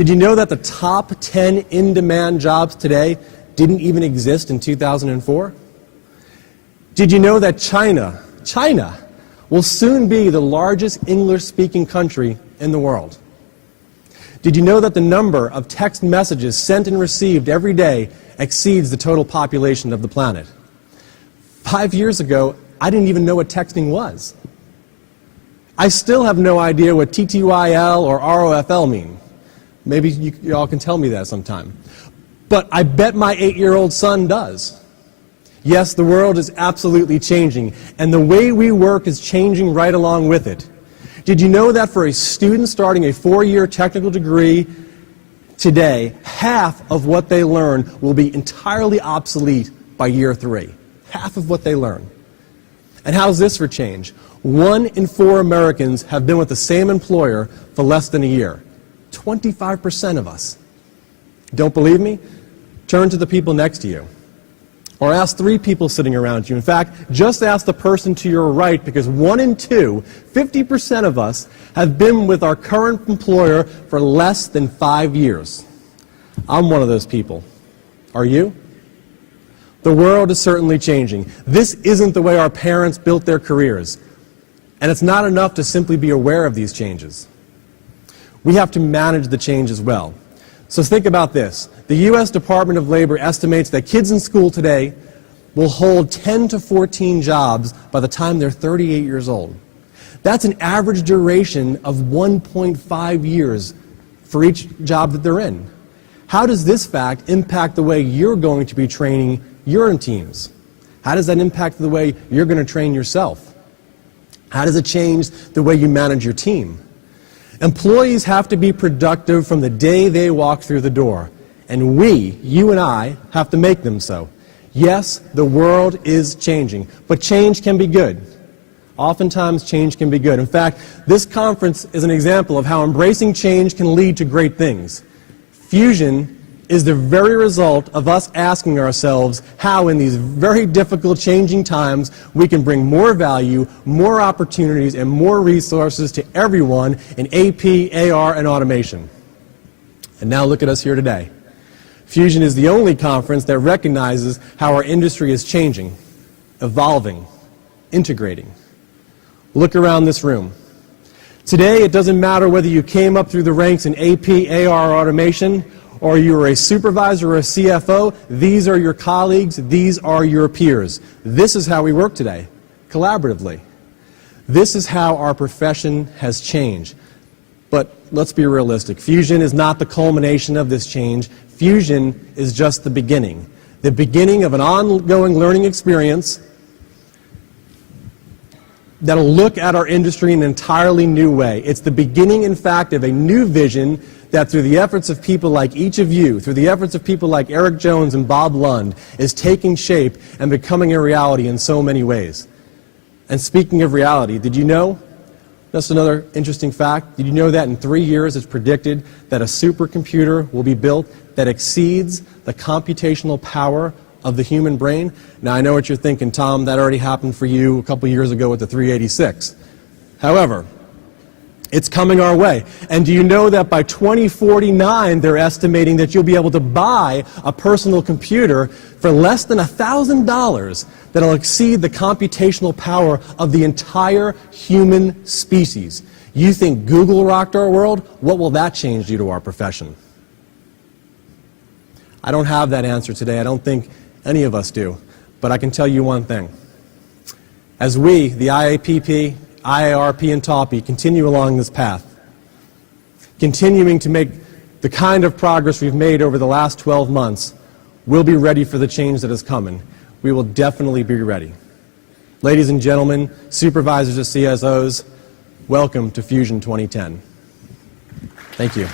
Did you know that the top 10 in-demand jobs today didn't even exist in 2004? Did you know that China will soon be the largest English-speaking country in the world? Did you know that the number of text messages sent and received every day exceeds the total population of the planet? 5 years ago, I didn't even know what texting was. I still have no idea what TTYL or ROFL mean. Maybe you all can tell me that sometime. But I bet my 8-year-old son does. Yes, the world is absolutely changing, and the way we work is changing right along with it. Did you know that for a student starting a 4-year technical degree today, half of what they learn will be entirely obsolete by year 3? Half of what they learn. And how's this for change? 1 in 4 Americans have been with the same employer for less than a year. 25% of us. Don't believe me? Turn to the people next to you. Or ask 3 people sitting around you. In fact, just ask the person to your right, because 1 in 2, 50% of us, have been with our current employer for less than 5 years. I'm one of those people. Are you? The world is certainly changing. This isn't the way our parents built their careers. And it's not enough to simply be aware of these changes. We have to manage the change as well. So think about this. The U.S. Department of Labor estimates that kids in school today will hold 10 to 14 jobs by the time they're 38 years old. That's an average duration of 1.5 years for each job that they're in. How does this fact impact the way you're going to be training your teams? How does that impact the way you're going to train yourself? How does it change the way you manage your team? Employees have to be productive from the day they walk through the door. And we, you and I, have to make them so. Yes, the world is changing, but change can be good. Oftentimes, change can be good. In fact, this conference is an example of how embracing change can lead to great things. Fusion is the very result of us asking ourselves how, in these very difficult, changing times, we can bring more value, more opportunities, and more resources to everyone in AP, AR, and automation. And now look at us here today. Fusion is the only conference that recognizes how our industry is changing, evolving, integrating. Look around this room. Today, it doesn't matter whether you came up through the ranks in AP, AR, automation, or you are a supervisor or a CFO, these are your colleagues, these are your peers. This is how we work today, collaboratively. This is how our profession has changed. But let's be realistic. Fusion is not the culmination of this change. Fusion is just the beginning of an ongoing learning experience that'll look at our industry in an entirely new way. It's the beginning, in fact, of a new vision that through the efforts of people like each of you, through the efforts of people like Eric Jones and Bob Lund, is taking shape and becoming a reality in so many ways. And speaking of reality, did you know, just another interesting fact, did you know that in 3 years it's predicted that a supercomputer will be built that exceeds the computational power of the human brain? Now I know what you're thinking, Tom, that already happened for you a couple years ago with the 386. However, it's coming our way. And do you know that by 2049, they're estimating that you'll be able to buy a personal computer for less than $1,000 that'll exceed the computational power of the entire human species? You think Google rocked our world? What will that change do to our profession? I don't have that answer today. I don't think any of us do. But I can tell you one thing. As we, the IAPP, IARP, and TAWPI, continue along this path, continuing to make the kind of progress we've made over the last 12 months, we'll be ready for the change that is coming. We will definitely be ready. Ladies and gentlemen, supervisors and CSOs, welcome to Fusion 2010. Thank you.